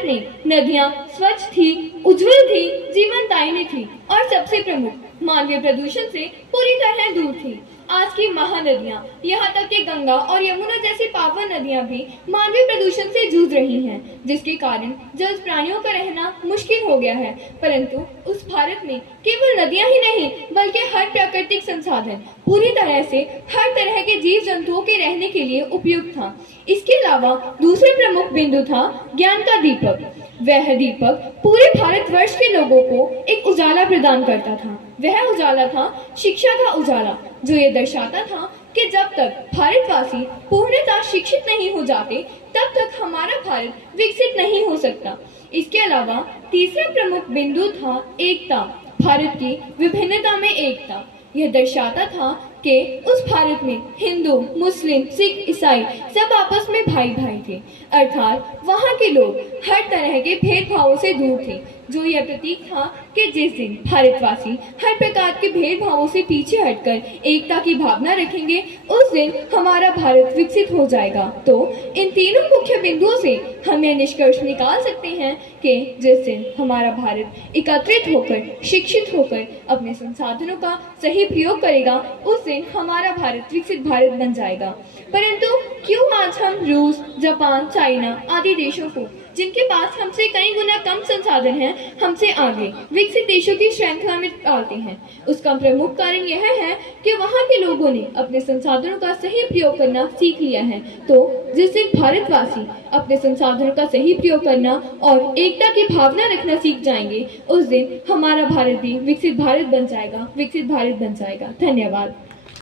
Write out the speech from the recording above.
भारत में नदियां स्वच्छ थी, उज्जवल थी, जीवनदायिनी थी और सबसे प्रमुख मानवीय प्रदूषण से पूरी तरह दूर थी। आज की महानदियां, यहाँ तक कि गंगा और यमुना जैसी पावन नदियां भी मानवीय प्रदूषण से जूझ रही हैं, जिसके कारण जल प्राणियों का रहना मुश्किल हो गया है। परंतु उस भारत में केवल नदियां ही नहीं, बल्कि हर प्राकृतिक संसाधन पूरी तरह से हर तरह के जीव जंतुओं के रहने के लिए उपयुक्त था। इसके अलावा दूसरा प्रमुख बिंदु था ज्ञान का दीपक। वह दीपक पूरे भारतवर्ष के लोगों को एक उजाला प्रदान करता था। वह उजाला था शिक्षा का उजाला, जो ये दर्शाता था कि जब तक भारतवासी पूर्णतः शिक्षित नहीं हो जाते, तब तक हमारा भारत विकसित नहीं हो सकता। इसके अलावा तीसरा प्रमुख बिंदु था एकता, भारत की विभिन्नता में एकता। यह दर्शाता था कि उस भारत में हिंदू, मुस्लिम, सिख, ईसाई सब आपस में भाई भाई थे, अर्थात वहाँ के लोग हर तरह के भेदभावों से दूर थे, जो यह प्रतीक था कि जिस दिन भारतवासी हर प्रकार के भेदभावों से पीछे हटकर एकता की भावना रखेंगे, उस दिन हमारा भारत विकसित हो जाएगा। तो इन तीनों मुख्य बिंदुओं से हम यह निष्कर्ष निकाल सकते हैं कि जिस दिन हमारा भारत एकत्रित होकर, शिक्षित होकर अपने संसाधनों का सही प्रयोग करेगा, उस दिन हमारा भारत विकसित भारत बन जाएगा। परंतु क्यों आज हम रूस, जापान, चाइना आदि देशों को, जिनके पास हमसे कई गुना कम संसाधन हैं, हमसे आगे विकसित देशों की श्रृंखला में डालते हैं? उसका प्रमुख कारण यह है कि वहाँ के लोगों ने अपने संसाधनों का सही प्रयोग करना सीख लिया है। तो जिस दिन भारतवासी अपने संसाधनों का सही प्रयोग करना और एकता की भावना रखना सीख जाएंगे, उस दिन हमारा भारत भी विकसित भारत बन जाएगा, विकसित भारत बन जाएगा। धन्यवाद।